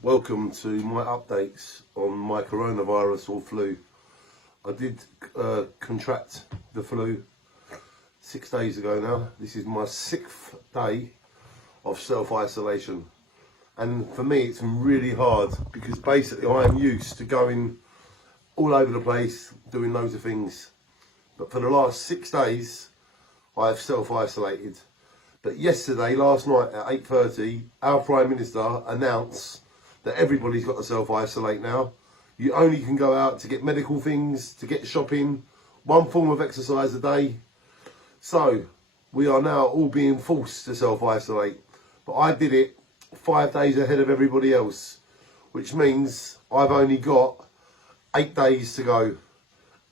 Welcome to my updates on my coronavirus or flu. I did contract the flu 6 days ago now. This is my 6th day of self-isolation. And for me, it's been really hard because basically I am used to going all over the place, doing loads of things. But for the last 6 days, I have self-isolated. But yesterday, last night at 8:30, our Prime Minister announced that everybody's got to self-isolate now. You only can go out to get medical things, to get shopping, one form of exercise a day. So we are now all being forced to self-isolate. But I did it 5 days ahead of everybody else, which means I've only got 8 days to go.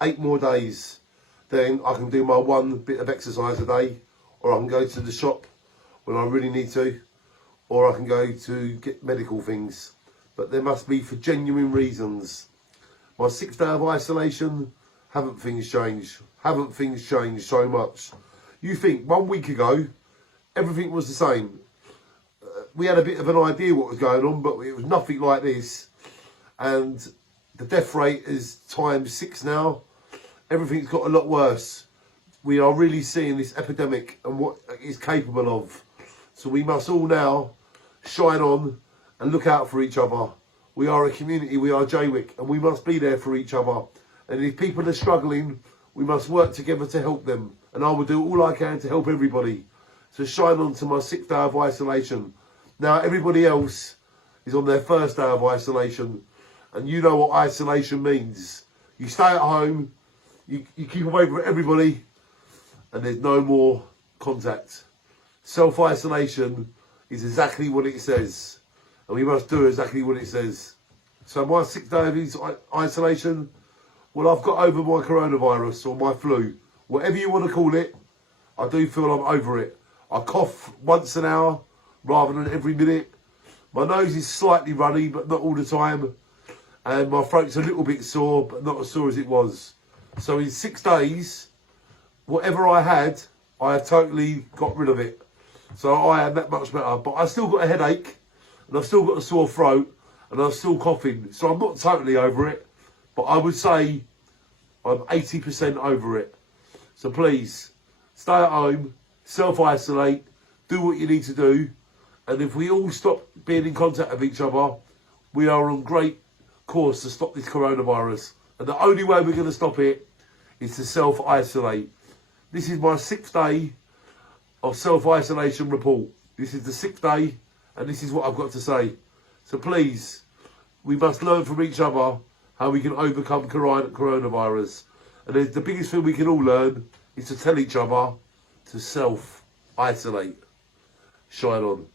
8 more days. Then I can do my one bit of exercise a day, or I can go to the shop when I really need to, or I can go to get medical things. But there must be for genuine reasons. My 6th day of isolation, haven't things changed? Haven't things changed so much? You think 1 week ago, everything was the same. We had a bit of an idea what was going on, but it was nothing like this. And the death rate is times 6 now. Everything's got a lot worse. We are really seeing this epidemic and what it's capable of. So we must all now shine on and look out for each other. We are a community, we are Jaywick, and we must be there for each other. And if people are struggling, we must work together to help them. And I will do all I can to help everybody. So shine on to my 6th day of isolation. Now everybody else is on their 1st day of isolation. And you know what isolation means. You stay at home, you keep away from everybody, and there's no more contact. Self-isolation is exactly what it says. And we must do exactly what it says. So my 6th day of isolation, well, I've got over my coronavirus or my flu. Whatever you want to call it, I do feel I'm over it. I cough once an hour rather than every minute. My nose is slightly runny, but not all the time. And my throat's a little bit sore, but not as sore as it was. So in 6 days, whatever I had, I have totally got rid of it. So I am that much better. But I still got a headache, and I've still got a sore throat, and I'm still coughing. So I'm not totally over it, but I would say I'm 80% over it. So please, stay at home, self-isolate, do what you need to do. And if we all stop being in contact with each other, we are on great course to stop this coronavirus. And the only way we're going to stop it is to self-isolate. This is my 6th day of self-isolation report. This is the 6th day, and this is what I've got to say. So please, we must learn from each other how we can overcome coronavirus. And the biggest thing we can all learn is to tell each other to self-isolate. Shine on.